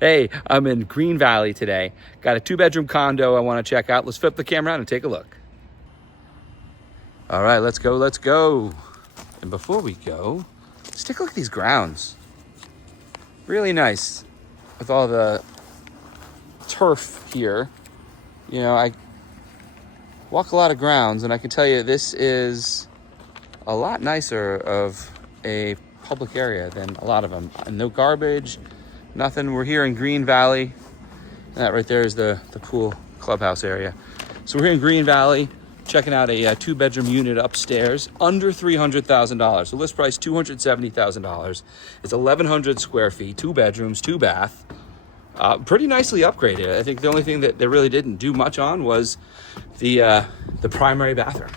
Hey, I'm in Green Valley today. Got a 2-bedroom condo I want to check out. Let's flip the camera around and take a look. All right, let's go. And before we go, let's take a look at these grounds. Really nice with all the turf here. You know, I walk a lot of grounds and I can tell you this is a lot nicer of a public area than a lot of them. No garbage, nothing. We're here in Green Valley. And that right there is the pool clubhouse area. So we're here in Green Valley, checking out a 2-bedroom unit upstairs, under $300,000. So list price $270,000. It's 1,100 square feet, 2 bedrooms, 2 bath. Pretty nicely upgraded. I think the only thing that they really didn't do much on was the primary bathroom.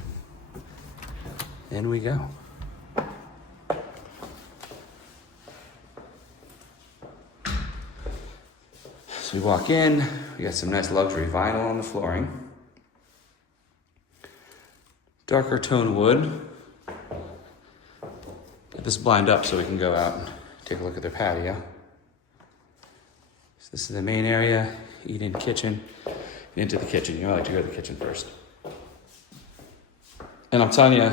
In we go. So we walk in, we got some nice luxury vinyl on the flooring. Darker tone wood. Get this blind up so we can go out and take a look at their patio. So this is the main area, eat-in kitchen, and into the kitchen. You know, I like to go to the kitchen first. And I'm telling you,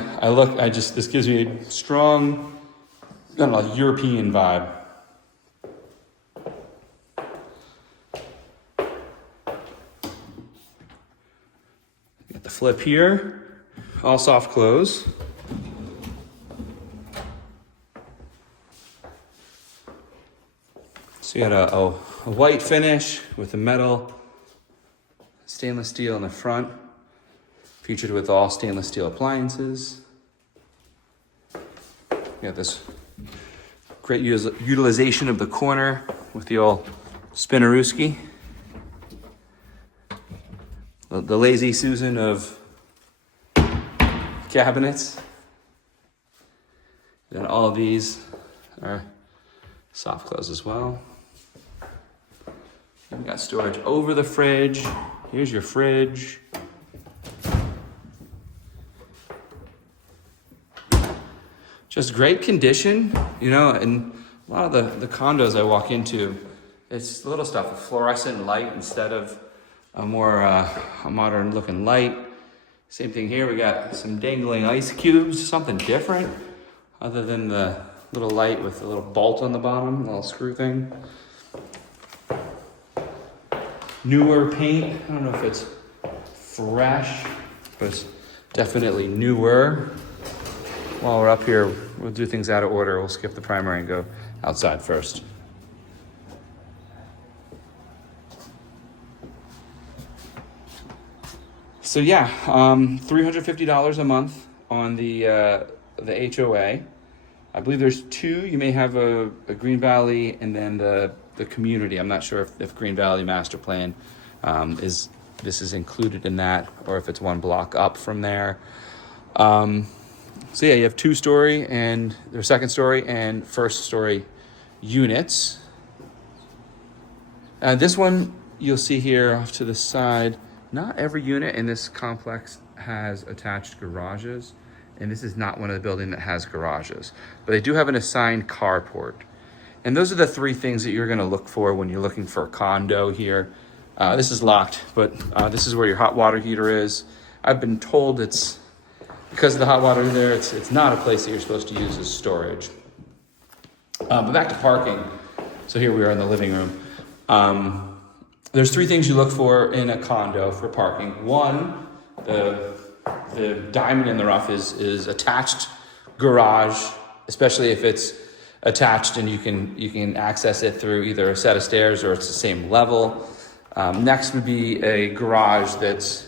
this gives me a strong, I don't know, European vibe. Got the flip here, all soft close. So you got a white finish with a metal stainless steel in the front, featured with all stainless steel appliances. You got this great utilization of the corner with the old spinnerooski. The lazy Susan of cabinets. And all of these are soft close as well. And we got storage over the fridge. Here's your fridge. Just great condition, you know, and a lot of the condos I walk into, it's little stuff, a fluorescent light instead of a more a modern looking light. Same thing here, we got some dangling ice cubes, something different other than the little light with the little bolt on the bottom, little screw thing. Newer paint, I don't know if it's fresh, but it's definitely newer. While we're up here, we'll do things out of order. We'll skip the primary and go outside first. So yeah, $350 a month on the HOA. I believe there's 2. You may have a Green Valley and then the community. I'm not sure if Green Valley Master Plan is included in that, or if it's one block up from there. So yeah, you have 2-story and their 2nd-story and 1st-story units. This one you'll see here off to the side. Not every unit in this complex has attached garages, and this is not one of the buildings that has garages, but they do have an assigned carport. And those are the 3 things that you're gonna look for when you're looking for a condo here. This is locked, but this is where your hot water heater is. I've been told it's, because of the hot water there, it's not a place that you're supposed to use as storage. But back to parking. So here we are in the living room. There's 3 things you look for in a condo for parking. 1, the diamond in the rough is attached garage, especially if it's attached and you can access it through either a set of stairs or it's the same level. Next would be a garage that's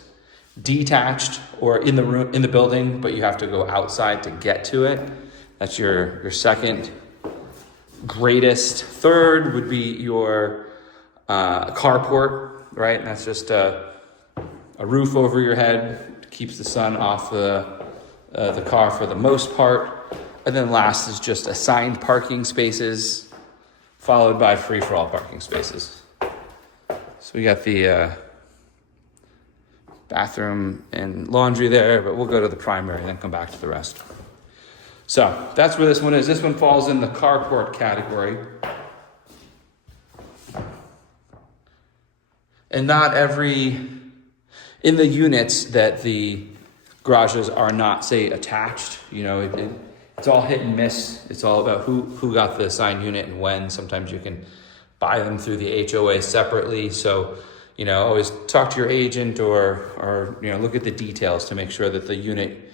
detached or in the building, but you have to go outside to get to it. That's your 2nd greatest. 3rd would be your carport, right? And that's just a roof over your head, keeps the sun off the car for the most part. And then last is just assigned parking spaces, followed by free-for-all parking spaces. So we got the bathroom and laundry there, but we'll go to the primary and then come back to the rest. So that's where this one is. This one falls in the carport category. And not every, in the units that the garages are not, say, attached, you know, it's all hit and miss. It's all about who got the assigned unit and when. Sometimes you can buy them through the HOA separately. So, you know, always talk to your agent or you know, look at the details to make sure that the unit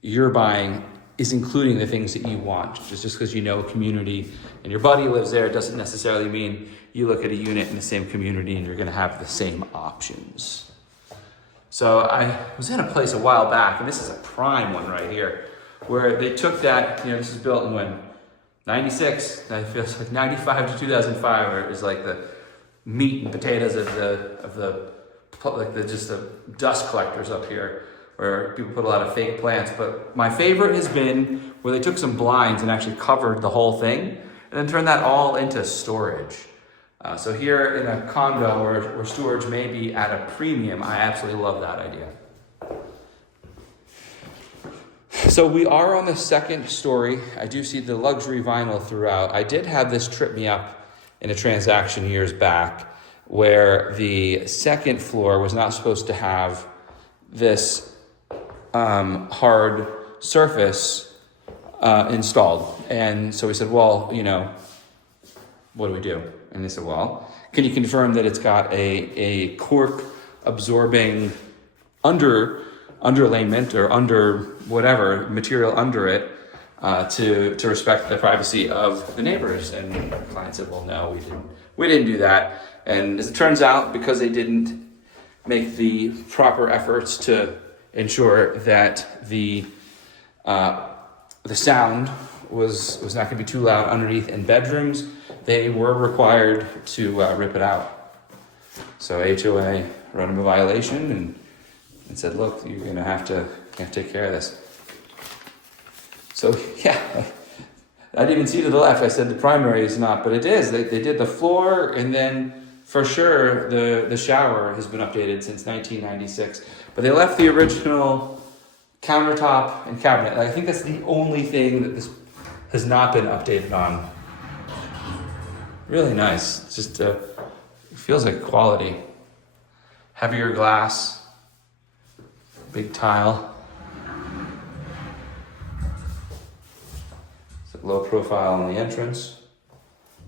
you're buying is including the things that you want. Just because you know a community and your buddy lives there doesn't necessarily mean you look at a unit in the same community and you're gonna have the same options. So I was in a place a while back, and this is a prime one right here, where they took that, you know, this is built in when? 96, I feel like 95 to 2005 is like the meat and potatoes of just the dust collectors up here, where people put a lot of fake plants. But my favorite has been where they took some blinds and actually covered the whole thing and then turned that all into storage. So here in a condo where storage may be at a premium, I absolutely love that idea. So we are on the second story. I do see the luxury vinyl throughout. I did have this trip me up in a transaction years back where the second floor was not supposed to have this hard surface installed. And so we said, well, you know, what do we do? And they said, well, can you confirm that it's got a cork absorbing underlayment or under whatever material under it to respect the privacy of the neighbors? And the client said, well, no, we didn't do that. And as it turns out, because they didn't make the proper efforts to ensure that the sound was not going to be too loud underneath in bedrooms, they were required to rip it out. So HOA wrote them a violation and said, look, you're going to have to take care of this. So yeah, I didn't even see to the left. I said the primary is not, but it is. They did the floor, and then for sure the shower has been updated since 1996. But they left the original countertop and cabinet. I think that's the only thing that this has not been updated on. Really nice. It's just it feels like quality. Heavier glass, big tile. It's a low profile on the entrance,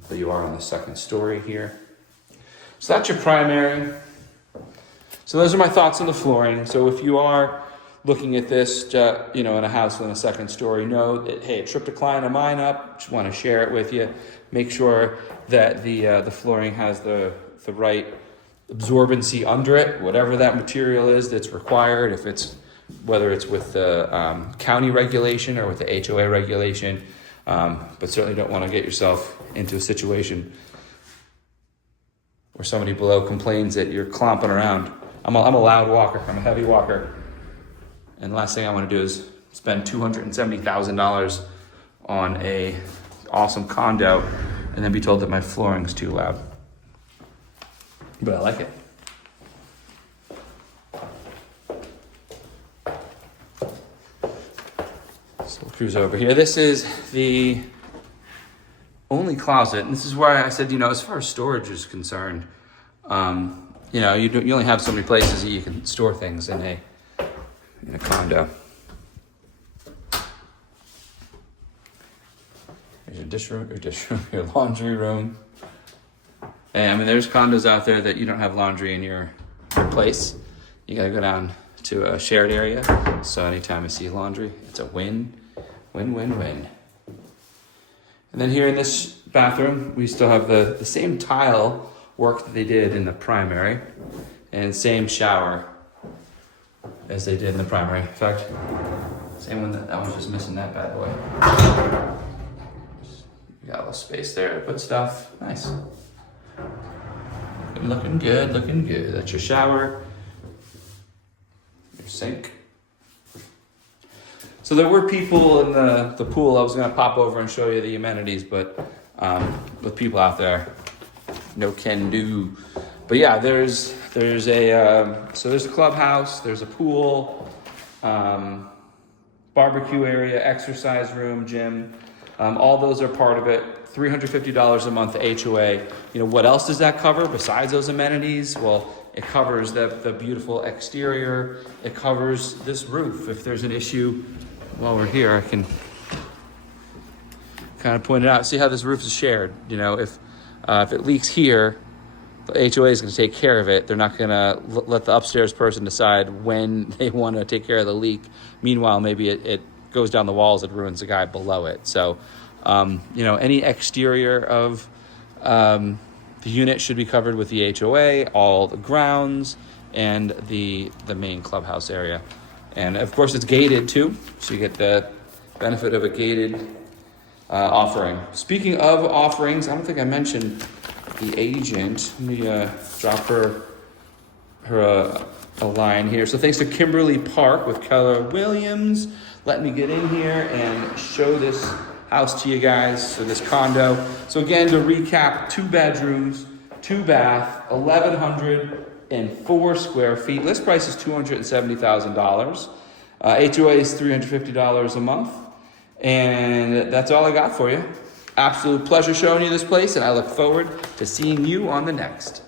but you are on the second story here. So that's your primary. So those are my thoughts on the flooring. So if you are looking at this, you know, in a house in a second story, know that, hey, it tripped a client of mine up. Just want to share it with you. Make sure that the flooring has the right absorbency under it, whatever that material is that's required. If it's whether it's with the county regulation or with the HOA regulation, but certainly don't want to get yourself into a situation where somebody below complains that you're clomping around. I'm a loud walker. I'm a heavy walker. And the last thing I want to do is spend $270,000 on a awesome condo and then be told that my flooring is too loud. But I like it. So we'll cruise over here. This is the only closet, and this is where I said, you know, as far as storage is concerned, you know, you only have so many places that you can store things in a condo. There's your your laundry room. And I mean, there's condos out there that you don't have laundry in your place. You gotta go down to a shared area. So anytime I see laundry, it's a win. And then here in this bathroom, we still have the same tile work that they did in the primary and same shower as they did in the primary. In fact, same one, that one's just missing that bad boy. You got a little space there to put stuff. Nice. Looking good. That's your shower, your sink. So there were people in the pool. I was gonna pop over and show you the amenities, but with people out there, no can do. But yeah, there's a clubhouse, there's a pool, barbecue area, exercise room, gym. All those are part of it. $350 a month HOA. You know, what else does that cover besides those amenities? Well, It covers the beautiful exterior. It covers this roof. If there's an issue while we're here, I can kind of point it out. See how this roof is shared? You know, if it leaks here, the HOA is going to take care of it. They're not going to let the upstairs person decide when they want to take care of the leak. Meanwhile, maybe it goes down the walls and ruins the guy below it. So, you know, any exterior of the unit should be covered with the HOA, all the grounds, and the main clubhouse area. And of course, it's gated too, so you get the benefit of a gated offering. Speaking of offerings, I don't think I mentioned the agent. Let me drop her a line here. So thanks to Kimberly Park with Keller Williams, let me get in here and show this house to you guys. So this condo. So again, to recap, 2 bedrooms, 2 bath, 1,104 square feet. List price is $270,000. HOA is $350 a month. And that's all I got for you. Absolute pleasure showing you this place, and I look forward to seeing you on the next.